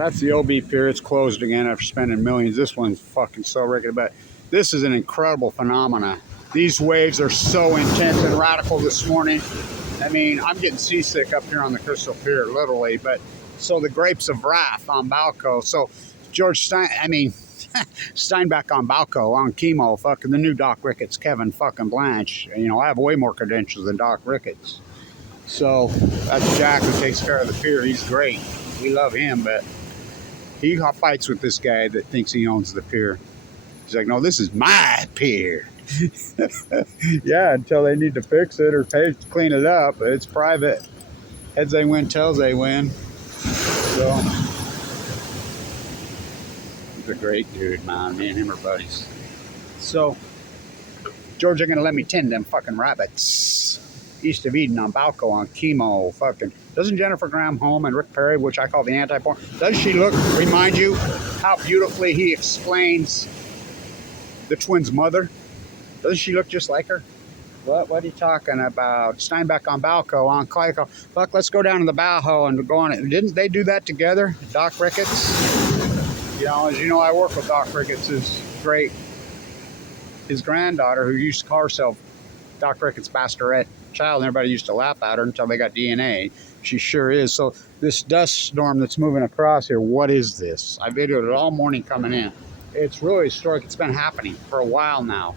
that's the OB pier. It's closed again after spending millions. This one's fucking so regular, but this is an incredible phenomena. These waves are so intense and radical this morning. I mean, I'm getting seasick up here on the Crystal Pier, literally. But so the grapes of wrath on Balco. So George Steinbeck on Balco on chemo, fucking the new Doc Ricketts, Kevin fucking Blanch. You know, I have way more credentials than Doc Ricketts. So that's Jack who takes care of the pier. He's great. We love him, but he fights with this guy that thinks he owns the pier. He's like, no, this is my pier. Yeah, until they need to fix it or pay to clean it up. But it's private. Heads they win, tails they win. So he's a great dude, man. Me and him are buddies. So George, are gonna let me tend them fucking rabbits. East of Eden on Balco on chemo. Fucking doesn't Jennifer Graham Home and Rick Perry, which I call the anti-porn, doesn't she remind you how beautifully he explains the twins' mother? Doesn't she look just like her? What are you talking about? Steinbeck on Balco on Clyco. Fuck, let's go down to the Balho and go on it. Didn't they do that together? Doc Ricketts? You know, as you know, I work with Doc Ricketts. Is great. His granddaughter, who used to call herself Doc Ricketts' bastardette child, and everybody used to laugh at her until they got DNA. She sure is. So this dust storm that's moving across here, what is this? I videoed it all morning coming in. It's really historic. It's been happening for a while now.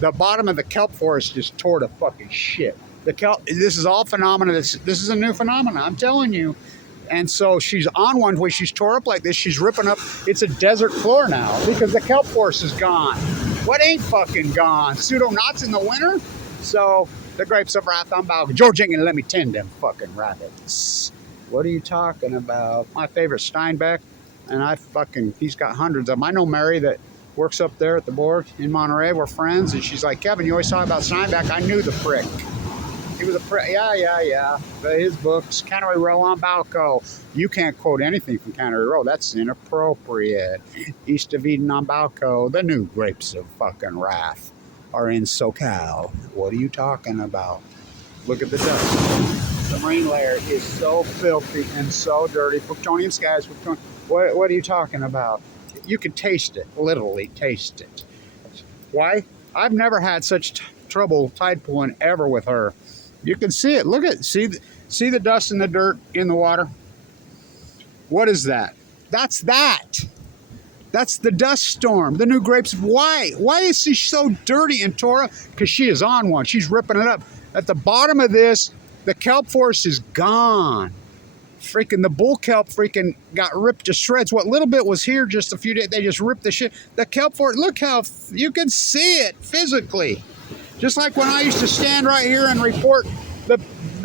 The bottom of the kelp forest is tore to fucking shit. The kelp, this is all phenomena. This is a new phenomena, I'm telling you. And so she's on one where she's tore up like this. She's ripping up. It's a desert floor now because the kelp forest is gone. What ain't fucking gone? Pseudo knots in the winter? So the grapes of wrath on Balco. George ain't gonna let me tend them fucking rabbits. What are you talking about? My favorite Steinbeck, and he's got hundreds of them. I know Mary that works up there at the board in Monterey. We're friends, and she's like, Kevin, you always talk about Steinbeck. I knew the prick. He was a prick. Yeah. But his books, Cannery Row on Balco. You can't quote anything from Cannery Row. That's inappropriate. East of Eden on Balco. The new grapes of fucking wrath are in SoCal. What are you talking about? Look at the dust. The marine layer is so filthy and so dirty. Plutonium skies. What are you talking about? You can taste it, literally taste it. Why? I've never had such trouble tide pooling ever with her. You can see it. Look at see the dust and the dirt in the water. What is that? That's that. That's the dust storm. The new grapes. Why? Why is she so dirty and tore up? Because she is on one. She's ripping it up. At the bottom of this, the kelp forest is gone. Freaking the bull kelp freaking got ripped to shreds. What little bit was here just a few days, they just ripped the shit. The kelp forest, look how you can see it physically. Just like when I used to stand right here and report the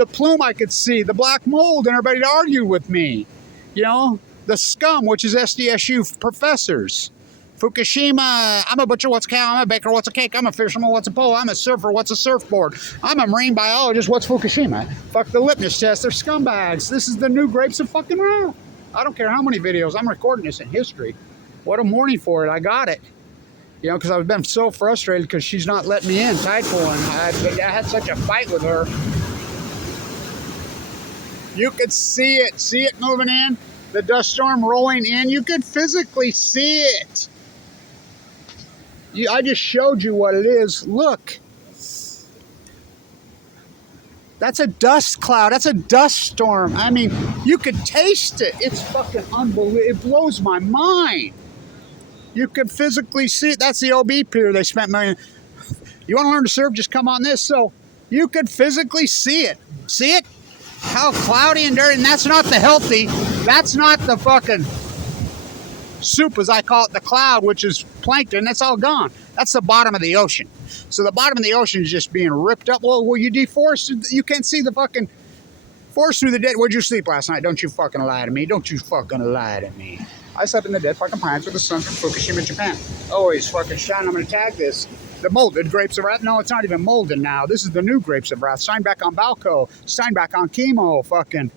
plume, I could see the black mold and everybody argued with me. You know, the scum, which is SDSU professors. FUKUSHIMA, I'm a butcher, what's a cow? I'm a baker, what's a cake? I'm a fisherman, what's a pole? I'm a surfer, what's a surfboard? I'm a marine biologist, what's FUKUSHIMA? Fuck the litmus test, they're scumbags. This is the new grapes of fucking wrath. I don't care how many videos, I'm recording this in history. What a morning for it, I got it. You know, because I've been so frustrated because she's not letting me in, tide pooling. I had such a fight with her. You could see it moving in. The dust storm rolling in, you could physically see it. I just showed you what it is. Look. That's a dust cloud. That's a dust storm. I mean, you could taste it. It's fucking unbelievable. It blows my mind. You could physically see it. That's the OB pier they spent millions. You want to learn to surf? Just come on this. So you could physically see it. See it? How cloudy and dirty. And that's not the healthy. That's not the fucking soup, as I call it, the cloud, which is plankton. That's all gone. That's the bottom of the ocean. So the bottom of the ocean is just being ripped up. Well, you deforested. You can't see the fucking forest through the dead. Where'd you sleep last night? Don't you fucking lie to me. Don't you fucking lie to me. I slept in the dead fucking pines with the sun from Fukushima, Japan. Oh, he's fucking shining. I'm going to tag this. The molded grapes of wrath. No, it's not even molded now. This is the new grapes of wrath. Steinbeck on Balco. Steinbeck on chemo. Fucking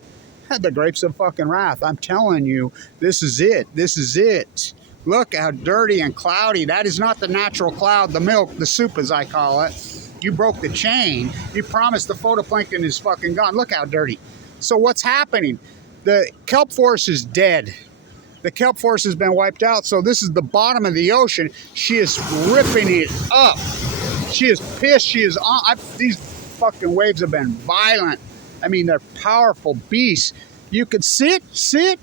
the grapes of fucking wrath. I'm telling you, this is it. This is it. Look how dirty and cloudy. That is not the natural cloud, the milk, the soup, as I call it. You broke the chain. You promised the photoplankton is fucking gone. Look how dirty. So what's happening? The kelp forest is dead. The kelp forest has been wiped out, so this is the bottom of the ocean. She is ripping it up. She is pissed. She is on. These fucking waves have been violent. I mean, they're powerful beasts. You could see it.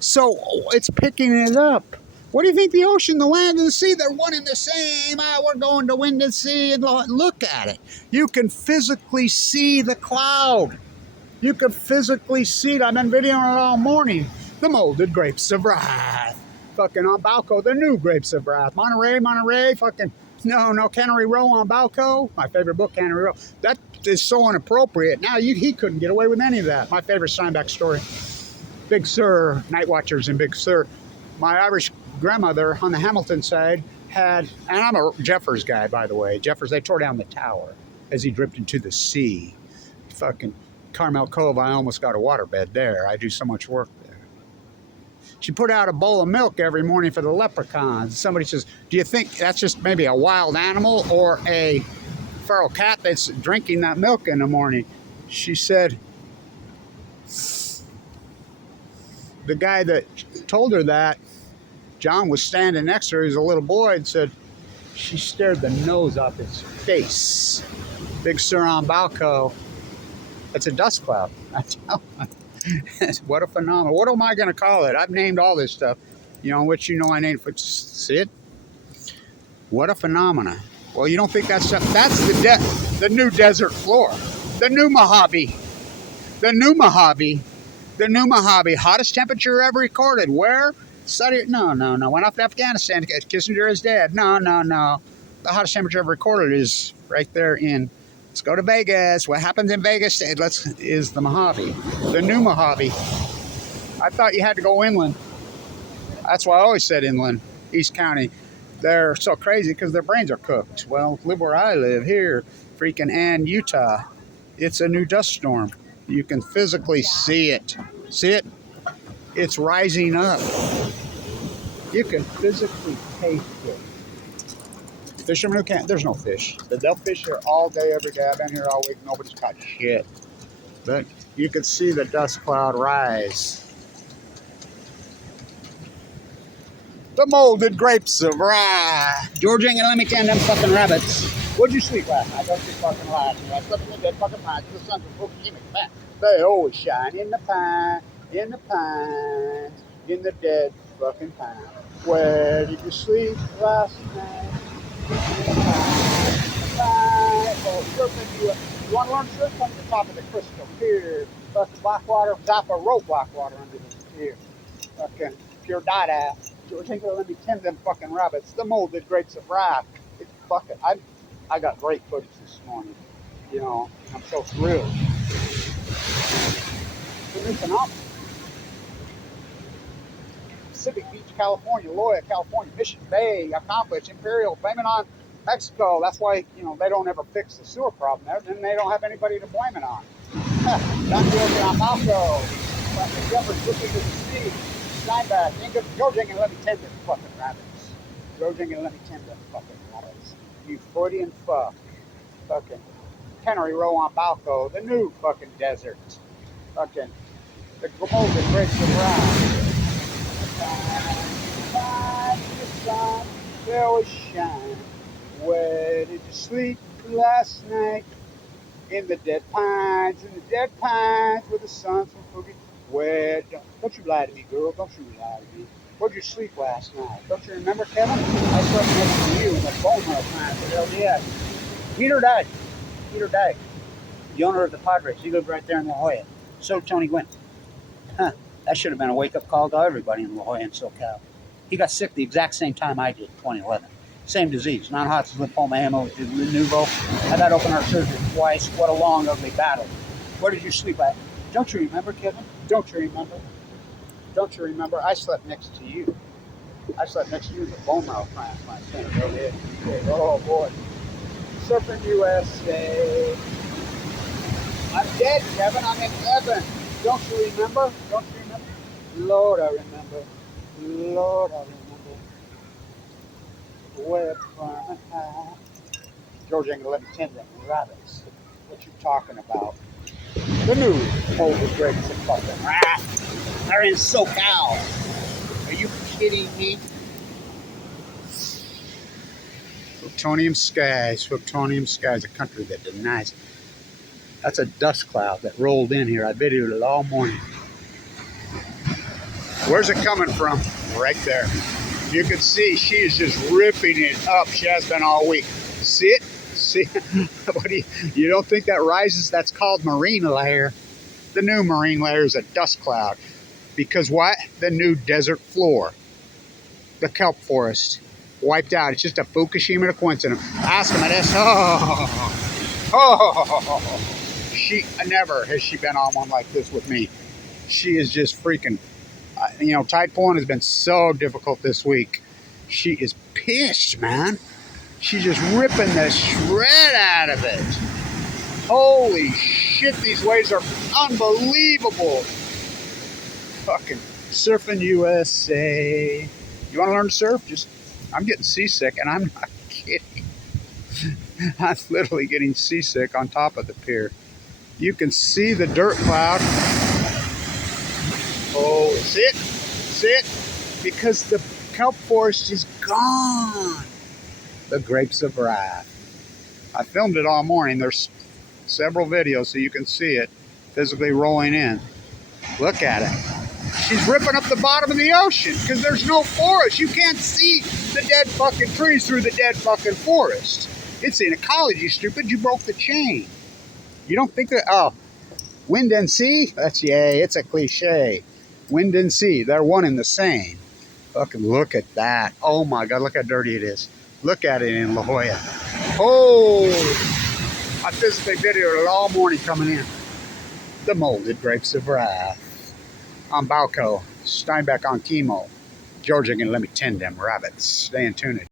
So it's picking it up. What do you think? The ocean, the land, and the sea, they're one and the same. We're going to wind and sea, and look at it. You can physically see the cloud. You can physically see it. I've been videoing it all morning. The molded grapes of wrath. Fucking on Balco, the new grapes of wrath. Monterey, fucking, no, Cannery Row on Balco. My favorite book, Cannery Row. That is so inappropriate. Now, he couldn't get away with any of that. My favorite Steinbeck story. Big Sur, Night Watchers in Big Sur. My Irish grandmother on the Hamilton side had, and I'm a Jeffers guy, by the way. Jeffers, they tore down the tower as he dripped into the sea. Fucking Carmel Cove, I almost got a waterbed there. I do so much work there. She put out a bowl of milk every morning for the leprechauns. Somebody says, do you think that's just maybe a wild animal or a feral cat that's drinking that milk in the morning? She said, the guy that told her that, John, was standing next to her. He was a little boy, and said she stared the nose off his face. Big Sur on Balco. It's a dust cloud. I tell you. What a phenomenon. What am I going to call it? I've named all this stuff. You know, which I named for. See it? What a phenomenon. Well, you don't think that's the new desert floor. The new Mojave. The new Mojave. Hottest temperature ever recorded. Where? No. Went off to Afghanistan. Kissinger is dead. No. The hottest temperature ever recorded is right there in. Let's go to Vegas. What happens in Vegas is the Mojave. The new Mojave. I thought you had to go inland. That's why I always said inland. East County. They're so crazy because their brains are cooked. Well, live where I live here. Freaking Utah. It's a new dust storm. You can physically see it. See it? It's rising up. You can physically taste it. Fishermen who can't, there's no fish. They'll fish here all day, every day. I've been here all week. Nobody's caught shit. But you can see the dust cloud rise. The molded grapes of wrath. George ain't gonna let me tend them fucking rabbits. What'd you sleep last night? Don't you fucking lie to me. I slept in the dead fucking pines. The sun's from FUKUSHIMA. They always shine in the pines, in the dead fucking pine. Where did you sleep last night? You want to learn to come to the top of the crystal pier. Fucking Blackwater, top of rope Blackwater under the pier. Fucking pure dada. George ain't gonna let me tend them fucking rabbits. The molded grapes of wrath. It's fucking. I got great footage this morning. You know, I'm so thrilled. It's a new phenomenon. Pacific Beach, California, Loya, California, Mission Bay, Accomplished, Imperial, blaming on Mexico. That's why, they don't ever fix the sewer problem there. Then they don't have anybody to blame it on. Not joking on Malco. Fucking Jeffers looking to the sea. Steinbeck. George ain't gonna let me tend them fucking rabbits. George ain't gonna let me tend them fucking rabbits. You Freudian fuck. Fucking Cannery Row on Balco. The new fucking desert. Fucking the molded grapes of wrath. The sun will always shine. Where did you sleep last night? In the dead pines, where the sun's from Fuji. Where? Don't you lie to me, girl. Don't you lie to me. Where'd you sleep last night? Don't you remember, Kevin? I slept next to you in the bone marrow pines at LDS. Peter died. The owner of the Padres. He lived right there in La Jolla. So Tony Gwynn. Huh. That should have been a wake-up call to everybody in La Jolla and SoCal. He got sick the exact same time I did, 2011. Same disease, non-Hodgkin's lymphoma, Nuvo. Had that open heart surgery twice. What a long, ugly battle. Where did you sleep at? Don't you remember, Kevin? Don't you remember? I slept next to you. I slept next to you in the bone marrow transplant center. Oh, boy. Surfing USA. I'm dead, Kevin. I'm in heaven. Don't you remember? Lord, I remember. Where from and how? George ain't gonna let me tend them rabbits. What you talking about? The new molded grapes of fucking wrath. They're in SoCal. kidding me? Plutonium skies, plutonium skies, a country that denies. That's a dust cloud that rolled in here. I videoed it all morning. Where's it coming from? Right there. You can see she is just ripping it up. She has been all week. See it? See? What do you don't think that rises? That's called marine layer. The new marine layer is a dust cloud. Because what? The new desert floor. The kelp forest wiped out. It's just a FUKUSHIMA coincidence. Ask him this. She never has she been on one like this with me. She is just freaking, you know, tide pulling has been so difficult this week. She is pissed, man. She's just ripping the shred out of it. Holy shit, these waves are unbelievable. Fucking surfing USA. You want to learn to surf? I'm getting seasick, and I'm not kidding. I'm literally getting seasick on top of the pier. You can see the dirt cloud. Oh, see it? See it? Because the kelp forest is gone. The grapes of wrath. I filmed it all morning. There's several videos so you can see it physically rolling in. Look at it. She's ripping up the bottom of the ocean because there's no forest. You can't see the dead fucking trees through the dead fucking forest. It's in ecology, stupid. You broke the chain. You don't think that, oh, wind and sea? That's, yay, it's a cliche. Wind and sea, they're one and the same. Fucking look at that. Oh my God, look how dirty it is. Look at it in La Jolla. Oh, I physically videoed it all morning coming in. The molded grapes of wrath. I'm Balco, Steinbeck on chemo. Georgia gonna let me tend them rabbits. Stay in tune.